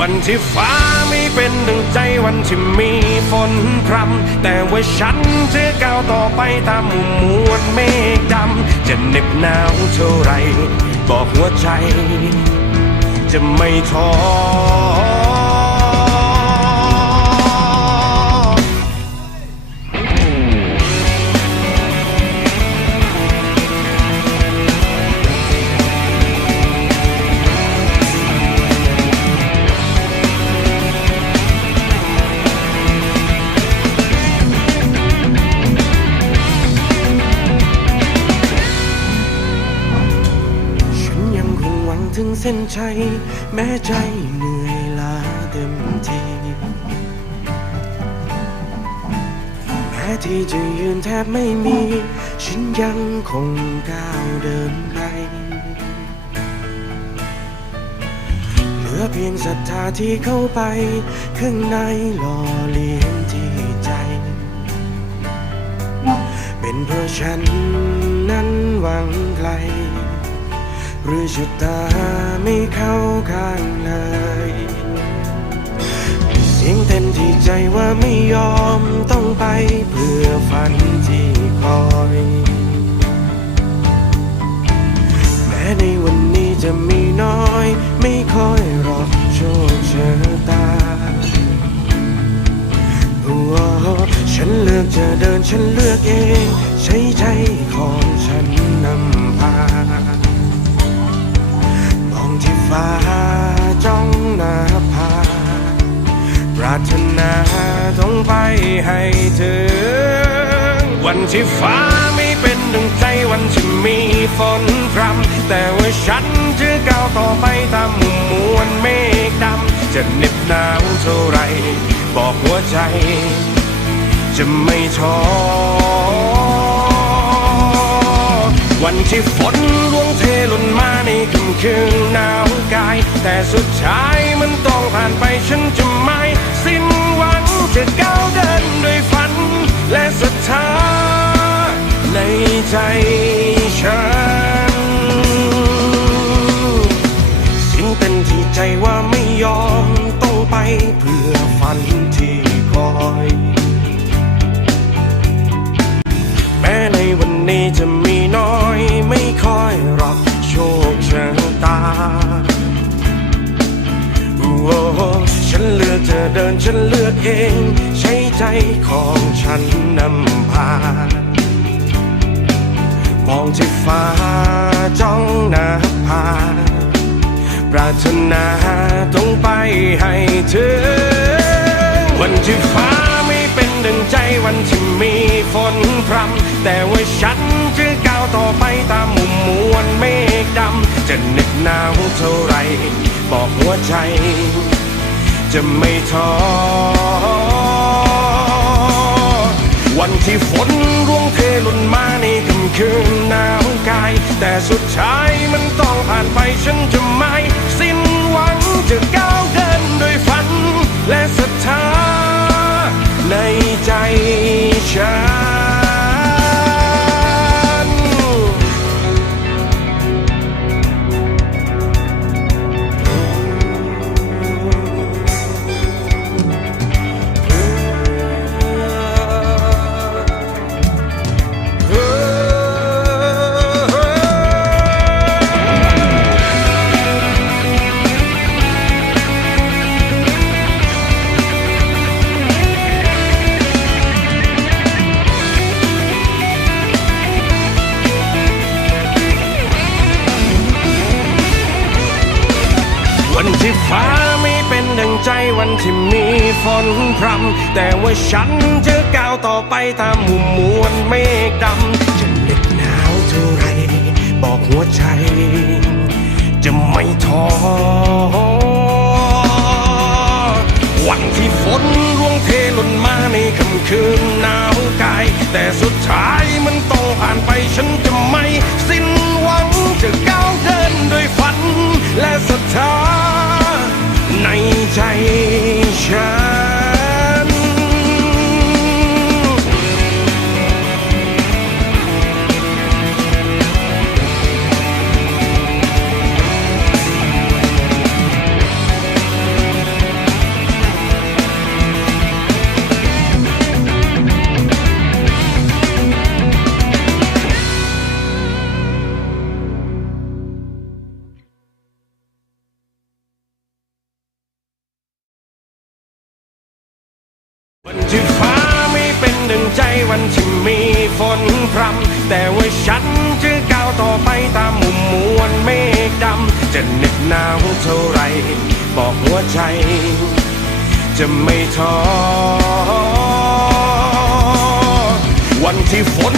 วันที่ฟ้าไม่เป็นดังใจวันที่มีฝนพรำแต่ว่าฉันจะก้าวต่อไปตามมวลเมฆดำจะเหน็บหนาวเท่าไร บอกหัวใจ จะไม่ท้อ ส้นชัย แม้ใจเหนื่อยล้าเต็มทีแม้ที่จะยืนแทบไม่มี ฉันยังคงก้าวเดินไปเหลือเพียงศรัทธาที่เข้าไป ข้างในหล่อเลี้ยงที่ใจ เป็นเพราะฉันนั้นหวังไกล หรือชะตาไม่เข้าข้างเลยเสียงเต้นที่ใจว่าไม่ยอมต้องไปเพื่อฝันที่คอย แม้ในวันนี้จะมีน้อย ไม่ค่อยรอโชคชะตาโอ้ฉันเลือกจะเดินฉันเลือกเอง ใช้ใจของฉันนำพา ที่ฟ้าจ้องหน้าผาปรารถนาต้องไปให้ถึง วันที่ฟ้าไม่เป็นดังใจวันที่มีฝนพรำแต่ว่าฉันจะก้าวต่อไปตามมู่มวลเมฆดำจะเหน็บหนาวเท่าไร บอกหัวใจ จะไม่ท้อวันที่ฝนร่วงเทลน คืนหนาวกาย แต่สุดท้ายมันต้องผ่านไปฉันจะไม่สิ้นหวังจะก้าวเดินด้วยฝัน และศรัทธาในใจฉัน เดินฉันเลือกเอง ใช้ใจของฉันนำพามองที่ฟ้าจ้องหน้าผาปรารถนาต้องไปให้ถึง วันที่ฟ้าไม่เป็นดังใจวันที่มีฝนพรำแต่ว่าฉันจะก้าวต่อไปตามมู่มวลเมฆดำจะเหน็บหนาวเท่าไร บอกหัวใจ จะไม่ท้อวันที่ฝนร่วงเทล่นมาในค่ำคืนหนาวกาย แต่สุดท้ายมันต้องผ่านไปฉันจะไม่สิ้นหวังจะก้าว ใจวันที่มีฝนพรำแต่ว่าฉันจะก้าวต่อไปตามหมู่มวลเมฆดำจะเหน็ดหนาวเท่าไร บอกหัวใจ จะไม่ท้อ วันที่ฟ้าไม่เป็นดังใจวันที่มีฝนพรำแต่ว่าฉันจะก้าวต่อไปตามมุมมวลเมฆดำจะเหน็บหนาวเท่าไร บอกหัวใจ จะไม่ท้อวันที่ฝน